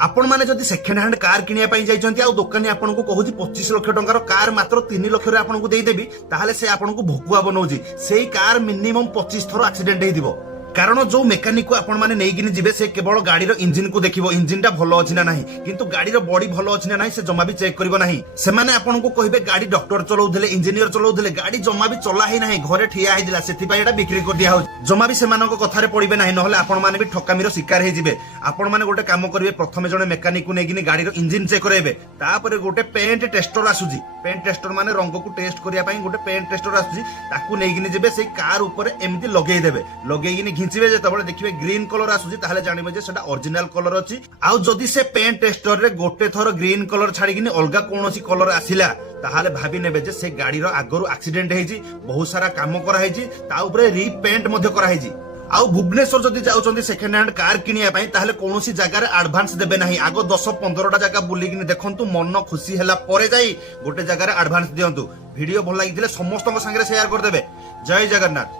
आपण माने जदि सेकेंड हैंड कार किनिया पई जाइछन्ती आ दुकानी आपनको कहूची 25 लाख टंकार कार मात्र 3 लाख रे आपनको देई देबी ताहाले से आपनको भोकुआ बनौजी सेही कार मिनिमम 25 थरो एक्सीडेंट हेई दिबो कारण जो मेकानिक को आपण माने नेइकिनि जिवे से केवल गाड़ीर इंजिन को देखिबो इंजिन टा भलो अछि ना नाही किंतु गाड़ीर बॉडी भलो अछि ना नाही से जमा भी चेक करिवो नाही से माने आपनको कहिबे गाड़ी डॉक्टर चलाउथिले इंजीनियर चलाउथिले गाड़ी जमा भी चला ही नाही घरे ठिया हे दिला सेति पई एटा बिक्री कर दिया हो जमा भी सेमानको कथारे पड़िबे नाही नहले आपण माने भी ठकामीर शिकार हे जिवे आपण माने गोटे काम करिवे प्रथमे जने मेकानिक को नेइकिनि गाड़ीर इंजिन चेक करैबे तापरे गोटे पेंट टेस्टर आसुजी पेंट टेस्टर माने रंग को टेस्ट करिया पई गोटे पेंट टेस्टर आसुजी ताकू नेइकिनि जिवे से कार ऊपर एमिति लगेई देबे लगेइकिनि घिंचिबे जेतबळे देखिबे ग्रीन कलर आसुची ताहले जानिबे जे सेटा ओरिजिनल कलर अछि आउ जदि से पेंट टेस्टर रे गोटे थरो ग्रीन कलर छाड़िकिनि अलगा कोनोसी कलर आसिला ताहले भाबी नेबे जे से गाड़ी रो आगरु एक्सीडेंट हेजी बहुत सारा काम करा हेजी ता ऊपर रीपेंट मध्ये करा हेजी आउ भुवनेश्वर जदि जाउचंदी सेकेंड हैंड कार किनिया पई ताहले कोनोसी जगह रे एडवांस देबे नाही आगो 10-15 टा जगह बुलिकिनि देखंतु मन खुशी हला परे जाई गोटे जगह रे एडवांस दियंतु वीडियो भल लागिथिले समस्त संगे शेयर कर देबे जय जगन्नाथ।